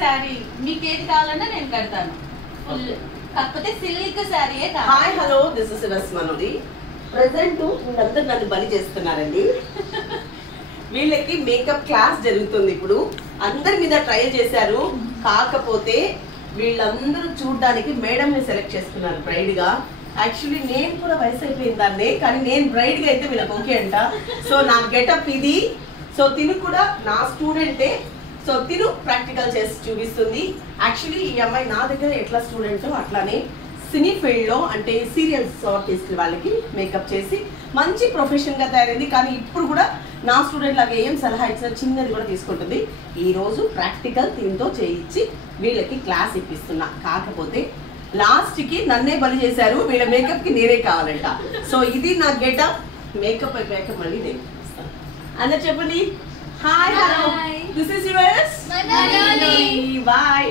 Sorry మీకు ఏది కావాలన్నా నేను కడతాను ఫుల్ కాకపోతే సిల్క్ సారీయే కావాలి. హాయ్ హలో దిస్ ఇస్ శివస్ మనోడి. ప్రెసెంట్ వీళ్ళందరూ నన్ను బలి చేస్తున్నారండి. వీళ్ళకి మేకప్ క్లాస్ జరుగుతుంది ఇప్పుడు. అందరి మీద ట్రయల్ చేశారు. కాకపోతే వీళ్ళందరూ చూడడానికి మేడం ని సెలెక్ట్ చేసుకున్నారు బ్రైడ్ గా. యాక్చువల్లీ నేను కూడా వయసు అయిపోయిందాన్ని, కానీ నేను బ్రైడ్ గా అయితే వీళ్ళకి ఓకే అంట. సో నా గెటప్ ఇది. సో తిను కూడా నా స్టూడెంటే. సో తిను ప్రాక్టికల్ చేసి చూపిస్తుంది. యాక్చువల్లీ ఈ అమ్మాయి నా దగ్గర ఎట్లా స్టూడెంట్ అట్లానే సినీ ఫీల్డ్ లో అంటే సీరియల్స్ ఆర్టిస్ట్ వాళ్ళకి మేకప్ చేసి మంచి ప్రొఫెషన్ గా తయారైంది. కానీ ఇప్పుడు కూడా నా స్టూడెంట్ లాగా ఏం సలహా ఇచ్చినా చిన్నది కూడా తీసుకుంటుంది. ఈ రోజు ప్రాక్టికల్ దీంతో చేయించి వీళ్ళకి క్లాస్ ఇప్పిస్తున్నా. కాకపోతే లాస్ట్ కి నన్నే బలి చేశారు. వీళ్ళ మేకప్ కి నేనే కావాలంట. సో ఇది నా గెటప్. మేకప్ అయిపోయాక మళ్ళీ నేను అందరు చెప్పండి hi hello this is yours Manoli. Bye.